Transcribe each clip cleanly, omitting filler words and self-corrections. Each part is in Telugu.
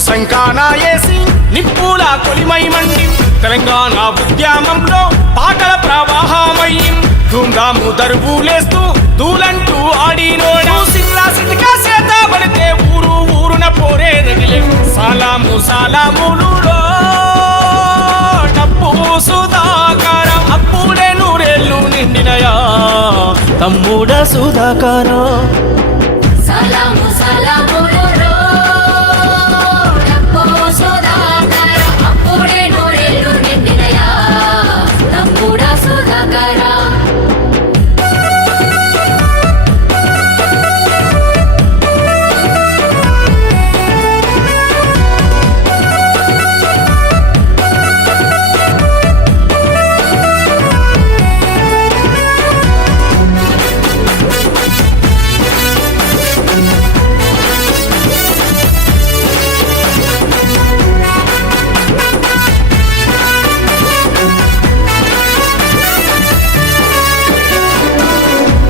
సంకాన ఏసి నిప్పుల కొలిమై మండి తెలంగాణ ఉద్యమంలో పాటల ప్రవాహమై ధూమ్ధాము దరువులేస్తూ దూలంటూ ఆడినోడు సిల్లా సిటికా సేత పడితే ఊరు ఊరున పోరే రగిలే సలాము సలాములు డప్పు సుధాకరం అప్పుడే నూరేళ్ళు నిండినయా తమ్ముడ సుధాకరం సలాము సలాములు డప్పు సుధాకరం అప్పుడే నూరేళ్ళు నిండినయా తమ్ముడ సుధాకరం.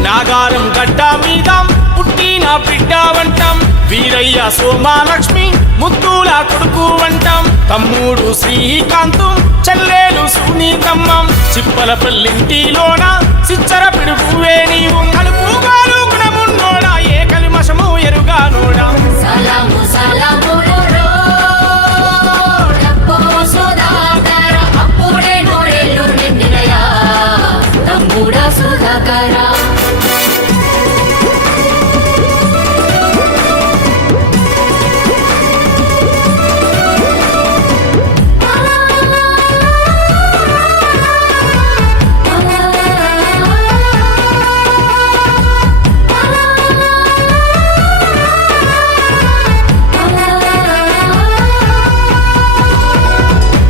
నాగారం గడ్డ మీద పుట్టిన బిడ్డ వంటాం వీరయ్య సోమాలక్ష్మి ముద్దుల కొడుకు వంటాం తమ్ముడు శ్రీకాంతు చెల్లెలు సునీతమ్మం చిప్పల పల్లింటిలోన సిచ్చర పిడుగువే నీవు కలుపుగాలు గుణమున్నోడా ఏ కలిమషము ఎరుగానోడా సలాము సలాములు డప్పు సుధాకరం అప్పుడే నూరేళ్ళు నిండినయా తమ్ముడ సుధాకరం.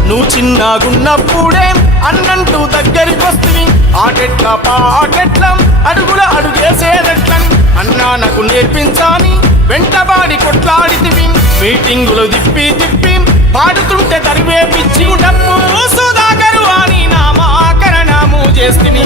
నువ్వు చిన్నగున్నప్పుడే అన్నంటూ దగ్గరికి వస్తుంది ఆటెట్ల పాటెట్లం అడుగుల అడుగేసేదెట్లం అన్నా నాకు నేర్పించాని వెంటబాడి కొట్లాడితివి మీటింగులు తిప్పి తిప్పి పాడుతుంటే తరివే పిచ్చి డప్పు సుధాకరు అని నామాకరణము చేస్తుంది.